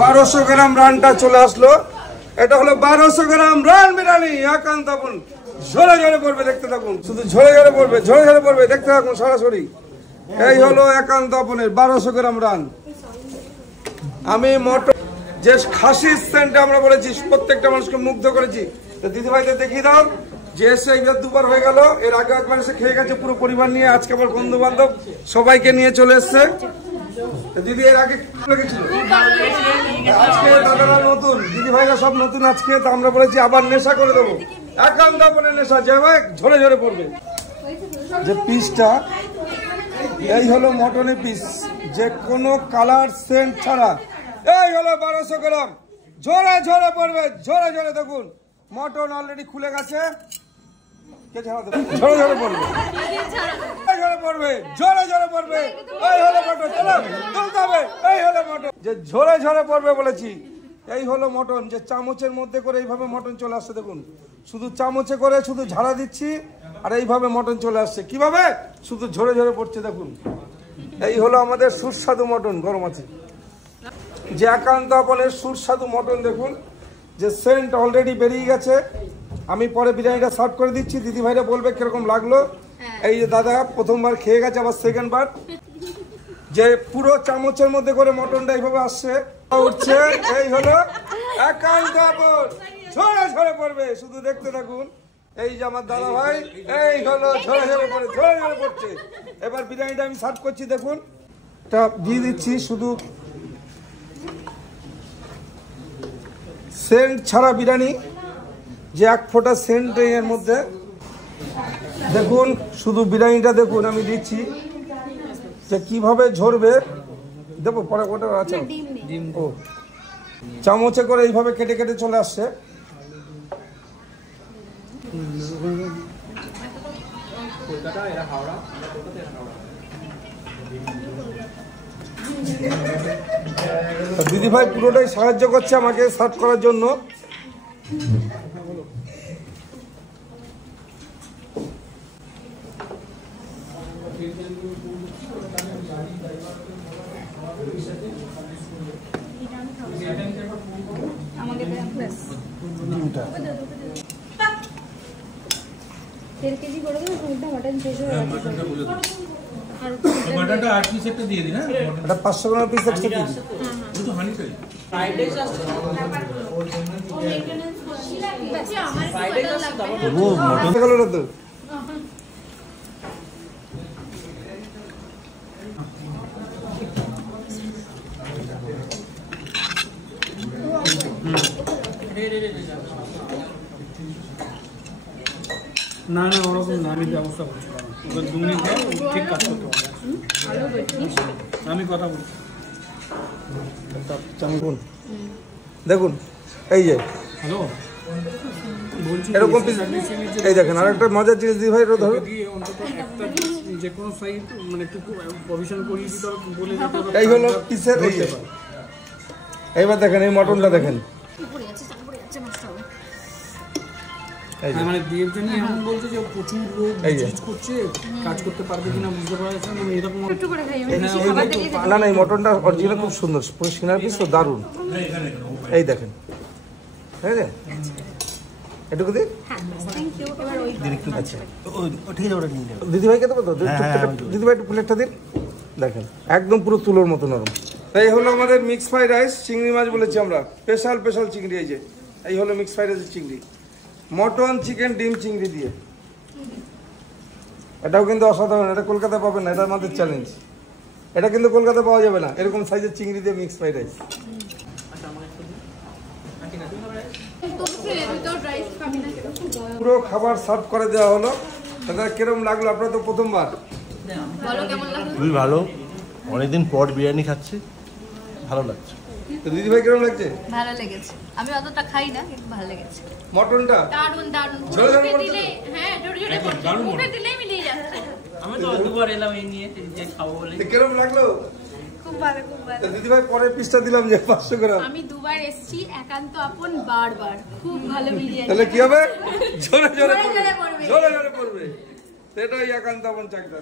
1200 গ্রাম রানটা চলে আসলো। এটা হলো 1200 গ্রাম রান বিরিয়ানি একান্ত আপন। ঝরে ঝরে পড়বে, দেখতে থাকুন, শুধু ঝরে ঝরে পড়বে, ঝরে ঝরে পড়বে, দেখতে থাকুন সরাসরি। এই হলো একান্ত আপনের 1200 গ্রাম রান। আমি মটন যে খাসির সেন্ট আমরা বলেছি, প্রত্যেকটা মানুষকে মুগ্ধ করেছি। তো দিদিভাইদের দেখিয়ে দাও যে এসে এইবার দুবার হয়ে গেল, এর আগে একবার এসে খেয়ে গেছে পুরো পরিবার নিয়ে, আজকে আবার বন্ধু বান্ধব সবাইকে নিয়ে চলে এসছে। দিদি এর আগে লেগেছিল, আজকে দাদারা নতুন, দিদি ভাইরা সব নতুন আজকে, তো আমরা বলেছি আবার নেশা করে দেবো, একান্ত আপনের নেশা, যে ঝরে ঝরে পড়বে। যে পিসটা এই হলো মটনের পিস, যে কোনো কালার সেন্ট ছাড়া। এই হলো 1200 গ্রাম, ঝরে ঝরে পড়বে, ঝরে ঝরে। দেখুন মটন অলরেডি খুলে গেছে, ঝরে ঝরে পড়বে, ঝরে পড়বে, ঝরে ঝরে পড়বে। এই হলো মটন, চলো তুলতে হবে। এই হলো মটন, যে ঝরে ঝরে পড়বে বলেছি। এই হলো মটন, যে চামচের মধ্যে করে এইভাবে মটন চলে আসছে। দেখুন শুধু চামচে করে শুধু ঝাড়া দিচ্ছি, আর এইভাবে মটন চলে আসছে। কিভাবে? শুধু ঝরে ঝরে পড়ছে। দেখুন এই হলো আমাদের সুস্বাদু মটন, গরম আছে, যে একান্ত আপনের সুস্বাদু মটন। দেখুন যে সেন্ট অলরেডি বেরিয়ে গেছে। আমি পরে বিরিয়ানিটা সার্ভ করে দিচ্ছি, দিদি ভাইরা বলবে কিরকম লাগলো। এই যে দাদা প্রথমবার খেয়ে গেছে, আবার সেকেন্ড বার, যে পুরো চামচের মধ্যে করে মটনটা এইভাবে আসছে, উঠছে। এই হলো একান্ত আপন, ঝরে ঝরে পড়বে, শুধু দেখতে থাকুন। এই যে আমার দাদা ভাই, এই হলো ঝরে ঝরে পড়ে, ঝরে ঝরে পড়ছে। এবার বিরিয়ানিটা আমি সার্ভ করছি, দেখুন এটা দিয়ে দিচ্ছি। শুধু সেন্ট ছাড়া বিরিয়ানি, যে এক ফোঁটা সেন্ট এর মধ্যে। দেখুন শুধু বিরিয়ানিটা দেখুন, আমি দিচ্ছি যে কিভাবে ঝরবে। দেবো পরে, ওটা আছে ও চামচে করে এইভাবে কেটে কেটে চলে আসছে। দিদি ভাই পুরোটাই সাহায্য করছে আমাকে সার্ভ করার জন্য। মটনটা 8 পিস একটা দিয়ে দিন। হ্যাঁ এটা 500 গ্রাম পিস একটা দিয়ে দিন। শুধু হানি চাই। ফ্রাইড রাইস আছে। ফ্রাইড রাইস আছে। ও মটন গেল না তো। না না ওরকম না, আমি ব্যবস্থা করছি, 2 মিনিট ঠিক কাজ করতে হবে। আমি কথা বলছি। দেখুন এই যে হ্যালো বলছি, এরকম পিস, এই দেখেন আর একটা মজার জিনিস দিই ভাই, ধরো অন্তত একটা যে কোনো সাইড মানে একটু প্রভিশন করিয়ে দিতে বলে দিতে। এই হলো পিসের। এইবার দেখেন এই মটনটা দেখেন, মানে বিয়ের জন্য এমন বলছে যে প্রচুর লোক ভিজিট করছে, কাজ করতে পারবে কিনা বুঝতে পারছেন না, এরকম না না এই মটনটা অরিজিনাল খুব সুন্দর, পুরো সিনার পিস তো দারুণ। এই দেখেন, ঠিক আছে এটুকু দিই দিদিভাইকে দেবো তো, দিদিভাই একটু প্লেটটা দিন। দেখেন একদম পুরো তুলোর মতো নরম। এই হলো আমাদের মিক্স ফ্রাইড রাইস, চিংড়ি মাছ বলেছি আমরা, স্পেশাল স্পেশাল চিংড়ি। এই যে এই হলো মিক্স ফ্রাইড রাইসের চিংড়ি, মটন চিকেন ডিম চিংড়ি দিয়ে। এটাও কিন্তু অসাধারণ, এটা কলকাতায় পাবেন না, এটা আমাদের চ্যালেঞ্জ। এটা কিন্তু কলকাতায় পাওয়া যাবে না, এরকম সাইজের চিংড়ি দিয়ে মিক্স ফ্রাইড রাইস। পুরো খাবার সার্ভ করে দেওয়া হলো। দাদা কিরকম লাগলো? আপনার তো প্রথমবার। খুবই ভালো, অনেকদিন পর বিরিয়ানি খাচ্ছি, ভালো লাগছে। তো দিদি ভাই কিরকম লাগছে? ভালো লেগেছে, আমি অতটা খাই না কিন্তু ভালো লেগেছে। মটনটা দারুন দারুন, মুখে দিলে হ্যাঁ জোরে জোরে পড়ছে, মুখে দিলেই মিলিয়ে যাচ্ছে। আমি তো দুবার এলাম এই নিয়ে যে খাবো বলে। কিরকম লাগলো? খুব ভালো খুব ভালো। দিদি ভাই পরের পিসটা দিলাম যে 500 গ্রাম। আমি দুবার এসেছি, একান্ত আপন বারবার, খুব ভালো বিরিয়ানি। তাহলে কি হবে? ঝরে ঝরে ঝরে ঝরে পড়বে, ঝরে ঝরে পড়বে, সেটাই একান্ত আপন চাকদা।